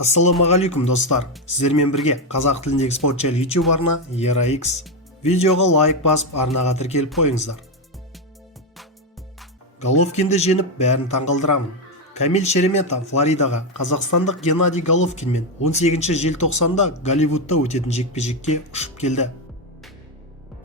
Ассалаумағалейкум достар, сіздермен бірге қазақ тіліндегі спорт чәл YouTube арна ERA-X. Видеоға лайк басып арнаға тіркеліп қойыңыздар. Головкинді жеңіп бәрін таңғалдырамын. Камил Шеремета Флоридаға қазақстандық Геннадий Головкинмен 18 желтоқсанда Голливудта өтетін жекпе-жекке ұшып келді.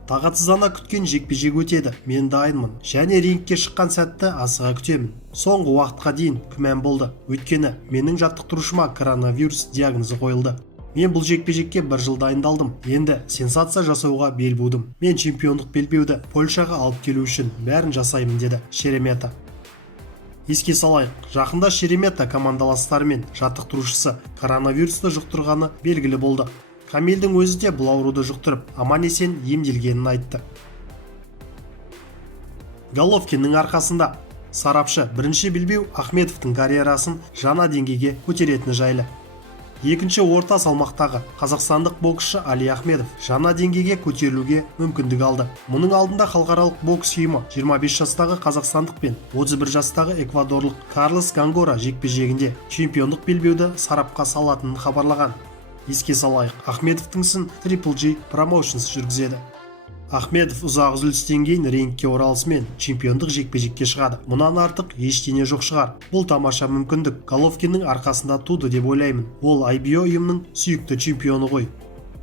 Тағатсыздана күткен жекпе-жек өтеді. Мен дайынмын және рингке шыққан сәтті асыға күтемін. Соңғы уақытқа дейін күмән болды. Өйткені менің жаттықтырушыма коронавирус диагнозы қойылды. Мен бұл жекпе-жекке 1 жыл дайындалдым. Енді сенсация жасауға бел будым. Мен чемпиондық белбеуді Польшаға алып келу үшін бәрін жасаймын, деді Шеремета. Еске салайық, жақында Шеремета командаластары мен жаттықтырушысы коронавирусты жұқтырғаны белгілі болды. Камилдің өзі де бұл ауруды жұқтырып, аман-есен емделгенін айтты. Головкиннің арқасында сарапшы бірінші белбеу Ахмедовтың карьерасын жаңа деңгейге көтеретіні жайлы. Екінші орта салмақтағы қазақстандық боксшы Али Ахмедов жаңа деңгейге көтерілуге мүмкіндік алды. Мұның алдында халықаралық бокс ұйымы 25 жастағы қазақстандық пен 31 жастағы эквадорлық Карлос Гангора жекпе-жегінде чемпиондық белбеуді сарапқа салатынын хабарлаған. Еске салайық, Ахмедовтың ісін Triple G Promotions жүргізеді. Ахмедов ұзақ үзілістен кейін рингке оралысымен чемпиондық жекпе-жекке шығады. Мұнан артық ештеңе жоқ шығар. Бұл тамаша мүмкіндік Головкиннің арқасында туды деп ойлаймын. Ол IBO ұйымының сүйікті чемпионы ғой.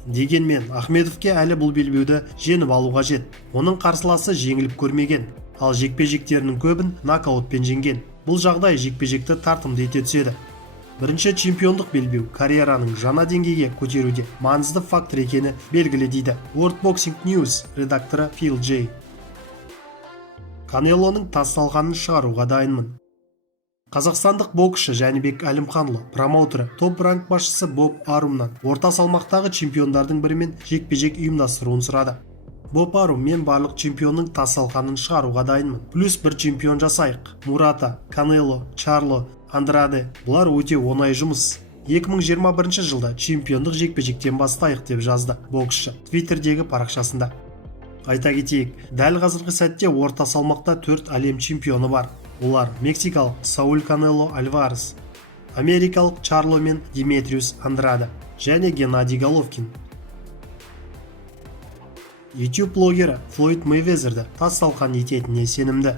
Дегенмен Ахмедовке әлі бұл белбеуді жеңіп алу қажет. Оның қарсыласы жеңіліп көрмеген, ал жекпе-жектерінің көбін нокаутпен жеңген. Бұл жағдай жекпе-жекті тартымды ете түседі. Бірінші чемпиондық белбеу карьераның жаңа деңгейге көтеруде маңызды фактор екені белгілі, дейді World Boxing News редакторы Phil J. Канелоның тас талқанын шығаруға дайынмын. Қазақстандық боксшы Жәнібек Әлімханұлы промоутері топ ранг басшысы Боб Арумнан орта салмақтағы чемпиондардың бірімен жекпе-жек ұйымдастыруын сұрады. Боб Арум: мен барлық чемпионның тас талқанын шығаруға дайынмын. Плюс бір чемпион жасайық. Мурата, Канело, Чарло, Андраде. Бұлар өте оңай жұмыс. 2021 жылда чемпиондық жекпе-жектен бастайық, деп жазды боксшы Твиттердегі парақшасында. Айта кетейік, дәл қазіргі сәтте орта салмақта 4 әлем чемпионы бар. Олар мексикалық Сауль Канело Альварес, америкалық Чарло мен Диметриус Андраде және Геннадий Головкин. YouTube блогері Флойд Мейвезерді тас талқан ететініне сенімді.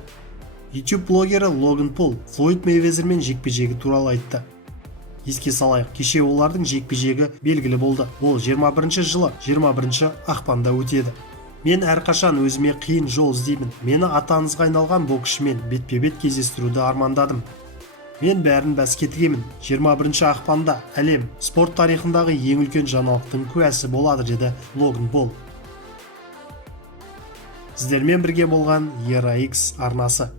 YouTube блогері Логан Пол Флойд Мейвезермен жекпе-жегі туралы айтты. Еске салайық, кеше олардың жекпе-жегі белгілі болды. Ол 21 жылы 21 ақпанда өтеді. Мен әрқашан өзіме қиын жол іздеймін. Мені ата-аңызға айналған боксшымен бетпе-бет кездестіруді армандадым. Мен бәрін бәске тігемін. 21 ақпанда әлем спорт тарихындағы ең үлкен жаңалықтың куәсі болады, деді Логан Пол. Сіздермен бірге болған ERA-X арнасы.